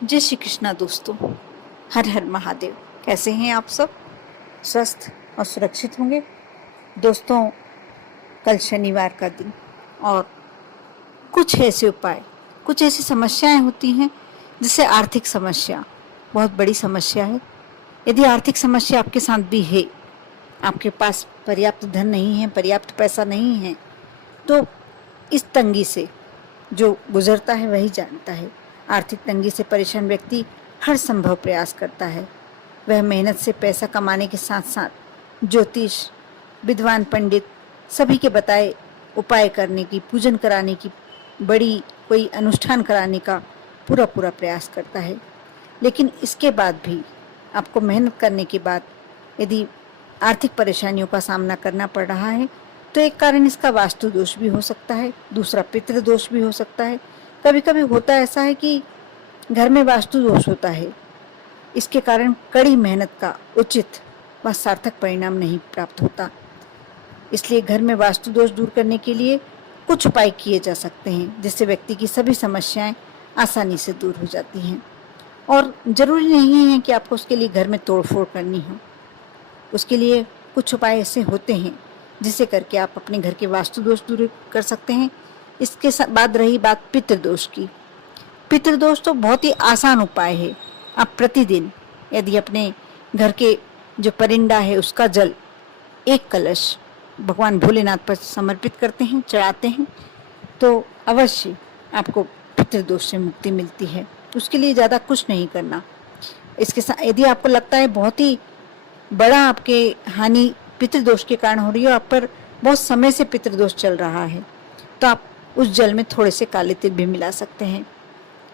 जय श्री कृष्णा दोस्तों। हर हर महादेव। कैसे हैं आप सब? स्वस्थ और सुरक्षित होंगे दोस्तों। कल शनिवार का दिन और कुछ ऐसे उपाय, कुछ ऐसी समस्याएं होती हैं जैसे आर्थिक समस्या बहुत बड़ी समस्या है। यदि आर्थिक समस्या आपके साथ भी है, आपके पास पर्याप्त धन नहीं है, पर्याप्त पैसा नहीं है, तो इस तंगी से जो गुजरता है वही जानता है। आर्थिक तंगी से परेशान व्यक्ति हर संभव प्रयास करता है। वह मेहनत से पैसा कमाने के साथ साथ ज्योतिष, विद्वान पंडित सभी के बताए उपाय करने की, पूजन कराने की, बड़ी कोई अनुष्ठान कराने का पूरा प्रयास करता है। लेकिन इसके बाद भी आपको मेहनत करने के बाद यदि आर्थिक परेशानियों का सामना करना पड़ रहा है तो एक कारण इसका वास्तु दोष भी हो सकता है, दूसरा पितृ दोष भी हो सकता है। कभी कभी होता ऐसा है कि घर में वास्तु दोष होता है, इसके कारण कड़ी मेहनत का उचित व सार्थक परिणाम नहीं प्राप्त होता। इसलिए घर में वास्तु दोष दूर करने के लिए कुछ उपाय किए जा सकते हैं जिससे व्यक्ति की सभी समस्याएं आसानी से दूर हो जाती हैं। और ज़रूरी नहीं है कि आपको उसके लिए घर में तोड़फोड़ करनी हो। उसके लिए कुछ उपाय ऐसे होते हैं जिसे करके आप अपने घर के वास्तु दोष दूर कर सकते हैं। इसके बाद रही बात पितृदोष की। पितृदोष तो बहुत ही आसान उपाय है। आप प्रतिदिन यदि अपने घर के जो परिंदा है उसका जल 1 कलश भगवान भोलेनाथ पर समर्पित करते हैं, चढ़ाते हैं, तो अवश्य आपको पितृदोष से मुक्ति मिलती है। उसके लिए ज़्यादा कुछ नहीं करना। इसके साथ यदि आपको लगता है बहुत ही बड़ा आपके हानि पितृदोष के कारण हो रही है, आप पर बहुत समय से पितृदोष चल रहा है, तो आप उस जल में थोड़े से काले तिल भी मिला सकते हैं।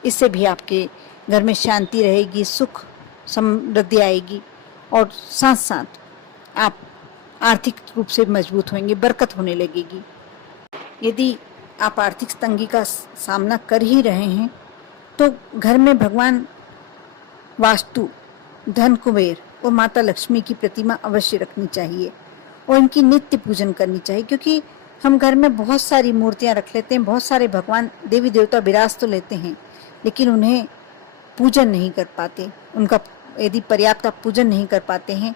इससे भी आपके घर में शांति रहेगी, सुख समृद्धि आएगी और साथ साथ आप आर्थिक रूप से मजबूत होंगे, बरकत होने लगेगी। यदि आप आर्थिक तंगी का सामना कर ही रहे हैं तो घर में भगवान वास्तु, धन कुबेर और माता लक्ष्मी की प्रतिमा अवश्य रखनी चाहिए और इनकी नित्य पूजन करनी चाहिए। क्योंकि हम घर में बहुत सारी मूर्तियां रख लेते हैं, बहुत सारे भगवान देवी देवता विराज तो लेते हैं, लेकिन उन्हें पूजन नहीं कर पाते। उनका यदि पर्याप्त आप पूजन नहीं कर पाते हैं,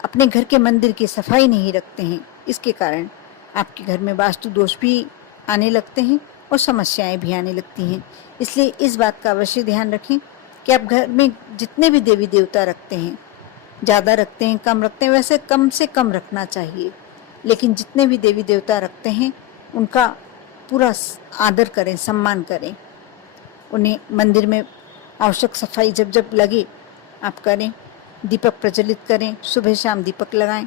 अपने घर के मंदिर की सफाई नहीं रखते हैं, इसके कारण आपके घर में वास्तु दोष भी आने लगते हैं और समस्याएं भी आने लगती हैं। इसलिए इस बात का अवश्य ध्यान रखें कि आप घर में जितने भी देवी देवता रखते हैं, ज़्यादा रखते हैं, कम रखते हैं, वैसे कम से कम रखना चाहिए, लेकिन जितने भी देवी देवता रखते हैं उनका पूरा आदर करें, सम्मान करें। उन्हें मंदिर में आवश्यक सफाई जब जब लगे आप करें, दीपक प्रज्वलित करें, सुबह शाम दीपक लगाएं।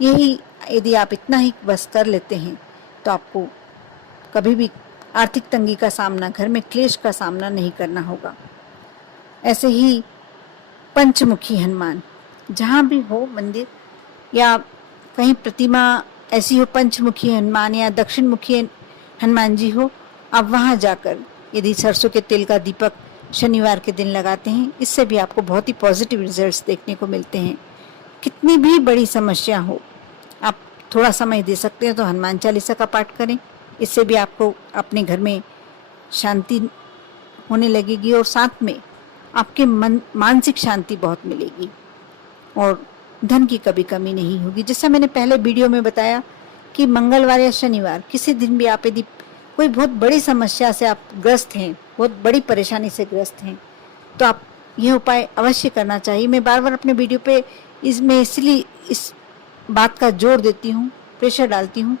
यही यदि आप इतना ही बस कर लेते हैं तो आपको कभी भी आर्थिक तंगी का सामना, घर में क्लेश का सामना नहीं करना होगा। ऐसे ही पंचमुखी हनुमान, जहाँ भी हो मंदिर या कहीं प्रतिमा ऐसी हो, पंचमुखी हनुमान या दक्षिण मुखी हनुमान जी हो, आप वहाँ जाकर यदि सरसों के तेल का दीपक शनिवार के दिन लगाते हैं, इससे भी आपको बहुत ही पॉजिटिव रिजल्ट्स देखने को मिलते हैं। कितनी भी बड़ी समस्या हो, आप थोड़ा समय दे सकते हैं तो हनुमान चालीसा का पाठ करें। इससे भी आपको अपने घर में शांति होने लगेगी और साथ में आपके मानसिक शांति बहुत मिलेगी और धन की कभी कमी नहीं होगी। जैसा मैंने पहले वीडियो में बताया कि मंगलवार या शनिवार किसी दिन भी आप यदि कोई बहुत बड़ी समस्या से आप ग्रस्त हैं, बहुत बड़ी परेशानी से ग्रस्त हैं, तो आप यह उपाय अवश्य करना चाहिए। मैं बार बार अपने वीडियो पे इसमें इसलिए इस बात का जोर देती हूँ, प्रेशर डालती हूँ,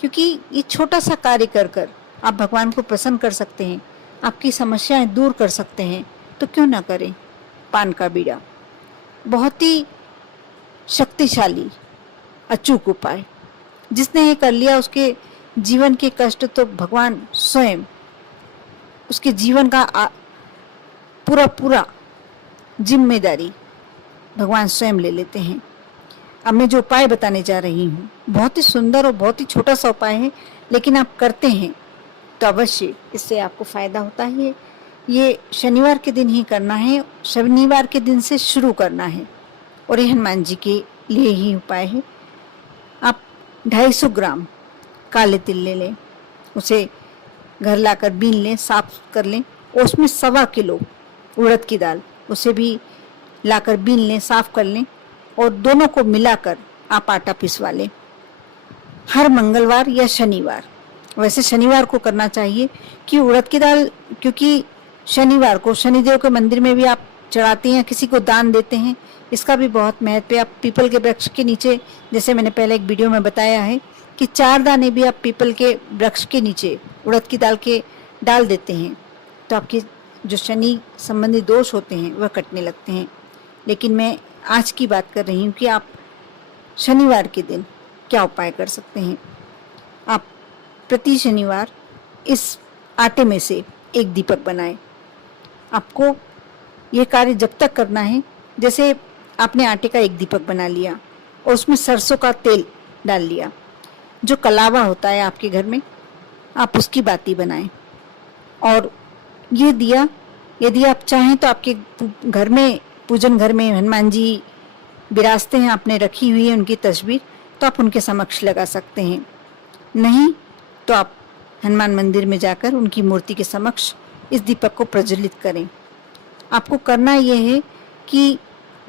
क्योंकि ये छोटा सा कार्य कर कर आप भगवान को प्रसन्न कर सकते हैं, आपकी समस्याएं दूर कर सकते हैं। तो क्यों ना करें। पान का बीड़ा बहुत ही शक्तिशाली अचूक उपाय, जिसने ये कर लिया उसके जीवन के कष्ट तो भगवान स्वयं उसके जीवन का पूरा जिम्मेदारी भगवान स्वयं ले लेते हैं। अब मैं जो उपाय बताने जा रही हूँ बहुत ही सुंदर और बहुत ही छोटा सा उपाय है, लेकिन आप करते हैं तो अवश्य इससे आपको फायदा होता है। ये शनिवार के दिन ही करना है, शनिवार के दिन से शुरू करना है और ये हनुमान जी के लिए ही उपाय है। आप 250 ग्राम काले तिल ले लें, उसे घर लाकर बीन लें, साफ कर लें और उसमें 1.25 किलो उड़द की दाल, उसे भी लाकर बीन लें, साफ कर लें और दोनों को मिलाकर आप आटा पिसवा लें। हर मंगलवार या शनिवार, वैसे शनिवार को करना चाहिए कि उड़द की दाल, क्योंकि शनिवार को शनिदेव के मंदिर में भी आप चढ़ाते हैं, किसी को दान देते हैं, इसका भी बहुत महत्व है। आप पीपल के वृक्ष के नीचे, जैसे मैंने पहले एक वीडियो में बताया है कि 4 दाने भी आप पीपल के वृक्ष के नीचे उड़द की दाल के डाल देते हैं तो आपके जो शनि संबंधी दोष होते हैं वह कटने लगते हैं। लेकिन मैं आज की बात कर रही हूँ कि आप शनिवार के दिन क्या उपाय कर सकते हैं। आप प्रति शनिवार इस आटे में से एक दीपक बनाएं। आपको ये कार्य जब तक करना है, जैसे आपने आटे का एक दीपक बना लिया और उसमें सरसों का तेल डाल लिया, जो कलावा होता है आपके घर में, आप उसकी बाती बनाएं। और ये दिया, यदि आप चाहें तो आपके घर में, पूजन घर में हनुमान जी विराजते हैं, आपने रखी हुई है उनकी तस्वीर, तो आप उनके समक्ष लगा सकते हैं। नहीं तो आप हनुमान मंदिर में जाकर उनकी मूर्ति के समक्ष इस दीपक को प्रज्वलित करें। आपको करना यह है कि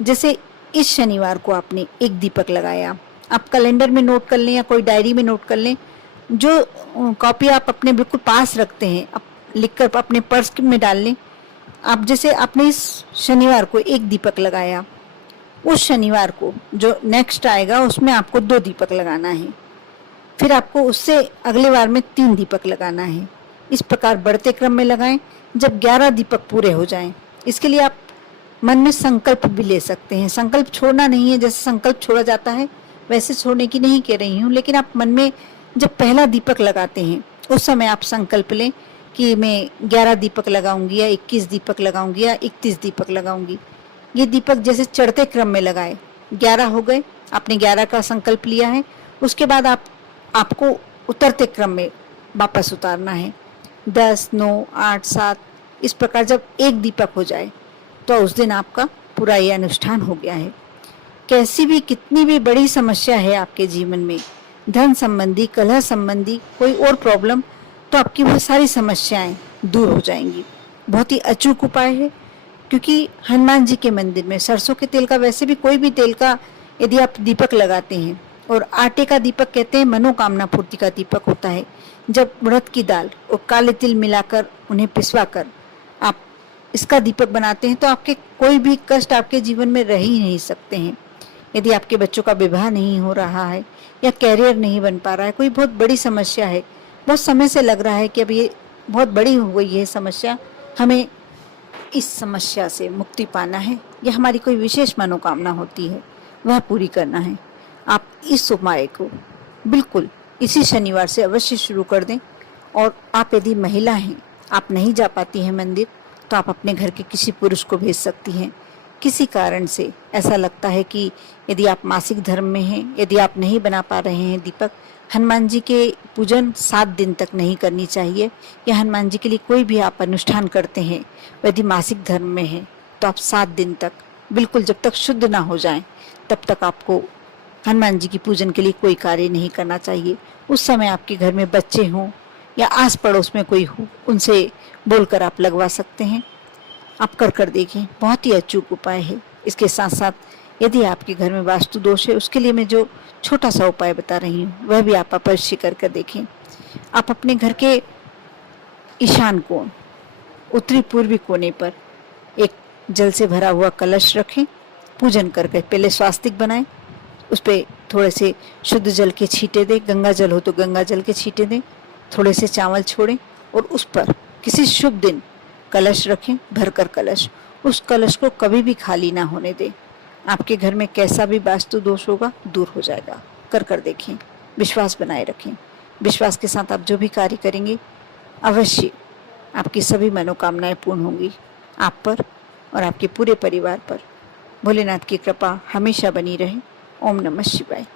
जैसे इस शनिवार को आपने एक दीपक लगाया, आप कैलेंडर में नोट कर लें या कोई डायरी में नोट कर लें, जो कॉपी आप अपने बिल्कुल पास रखते हैं, आप लिखकर अपने पर्स में डाल लें। आप जैसे आपने इस शनिवार को एक दीपक लगाया, उस शनिवार को जो नेक्स्ट आएगा उसमें आपको 2 दीपक लगाना है, फिर आपको उससे अगले वार में 3 दीपक लगाना है। इस प्रकार बढ़ते क्रम में लगाएं जब 11 दीपक पूरे हो जाएं। इसके लिए आप मन में संकल्प भी ले सकते हैं। संकल्प छोड़ना नहीं है, जैसे संकल्प छोड़ा जाता है वैसे छोड़ने की नहीं कह रही हूँ, लेकिन आप मन में जब पहला दीपक लगाते हैं उस समय आप संकल्प लें कि मैं 11 दीपक लगाऊंगी या 21 दीपक लगाऊंगी या 31 दीपक लगाऊंगी। ये दीपक जैसे चढ़ते क्रम में लगाए, 11 हो गए, आपने 11 का संकल्प लिया है, उसके बाद आपको उतरते क्रम में वापस उतारना है। 10, 9, 8, 7 इस प्रकार जब एक दीपक हो जाए तो उस दिन आपका पूरा ये अनुष्ठान हो गया है। कैसी भी, कितनी भी बड़ी समस्या है आपके जीवन में, धन संबंधी, कलह संबंधी, कोई और प्रॉब्लम, तो आपकी वो सारी समस्याएं दूर हो जाएंगी। बहुत ही अचूक उपाय है, क्योंकि हनुमान जी के मंदिर में सरसों के तेल का, वैसे भी कोई भी तेल का यदि आप दीपक लगाते हैं, और आटे का दीपक कहते हैं मनोकामना पूर्ति का दीपक होता है। जब उड़द की दाल और काले तिल मिलाकर उन्हें पिसवा कर आप इसका दीपक बनाते हैं तो आपके कोई भी कष्ट आपके जीवन में रह ही नहीं सकते हैं। यदि आपके बच्चों का विवाह नहीं हो रहा है या कैरियर नहीं बन पा रहा है, कोई बहुत बड़ी समस्या है, बहुत समय से लग रहा है कि अब ये बहुत बड़ी हो गई है समस्या, हमें इस समस्या से मुक्ति पाना है या हमारी कोई विशेष मनोकामना होती है वह पूरी करना है, आप इस उपाय को बिल्कुल इसी शनिवार से अवश्य शुरू कर दें। और आप यदि महिला हैं, आप नहीं जा पाती हैं मंदिर, तो आप अपने घर के किसी पुरुष को भेज सकती हैं। किसी कारण से ऐसा लगता है कि यदि आप मासिक धर्म में हैं, यदि आप नहीं बना पा रहे हैं दीपक, हनुमान जी के पूजन 7 दिन तक नहीं करनी चाहिए, या हनुमान जी के लिए कोई भी आप अनुष्ठान करते हैं, यदि मासिक धर्म में है तो आप 7 दिन तक बिल्कुल, जब तक शुद्ध ना हो जाएं तब तक आपको हनुमान जी की पूजन के लिए कोई कार्य नहीं करना चाहिए। उस समय आपके घर में बच्चे हों या आस पड़ोस में कोई हो, उनसे बोलकर आप लगवा सकते हैं। आप कर देखें, बहुत ही अचूक उपाय है। इसके साथ साथ यदि आपके घर में वास्तु दोष है, उसके लिए मैं जो छोटा सा उपाय बता रही हूँ वह भी आप अवश्य कर देखें। आप अपने घर के ईशान कोण, उत्तरी पूर्वी कोने पर एक जल से भरा हुआ कलश रखें। पूजन करके पहले स्वास्तिक बनाएं, उस पर थोड़े से शुद्ध जल के छींटे दें, गंगा जल हो तो गंगा जल के छींटे दें, थोड़े से चावल छोड़ें और उस पर किसी शुभ दिन कलश रखें, भरकर कलश। उस कलश को कभी भी खाली ना होने दें। आपके घर में कैसा भी वास्तु दोष होगा दूर हो जाएगा। कर देखें, विश्वास बनाए रखें। विश्वास के साथ आप जो भी कार्य करेंगे अवश्य आपकी सभी मनोकामनाएं पूर्ण होंगी। आप पर और आपके पूरे परिवार पर भोलेनाथ की कृपा हमेशा बनी रहे। ओम नमः शिवाय।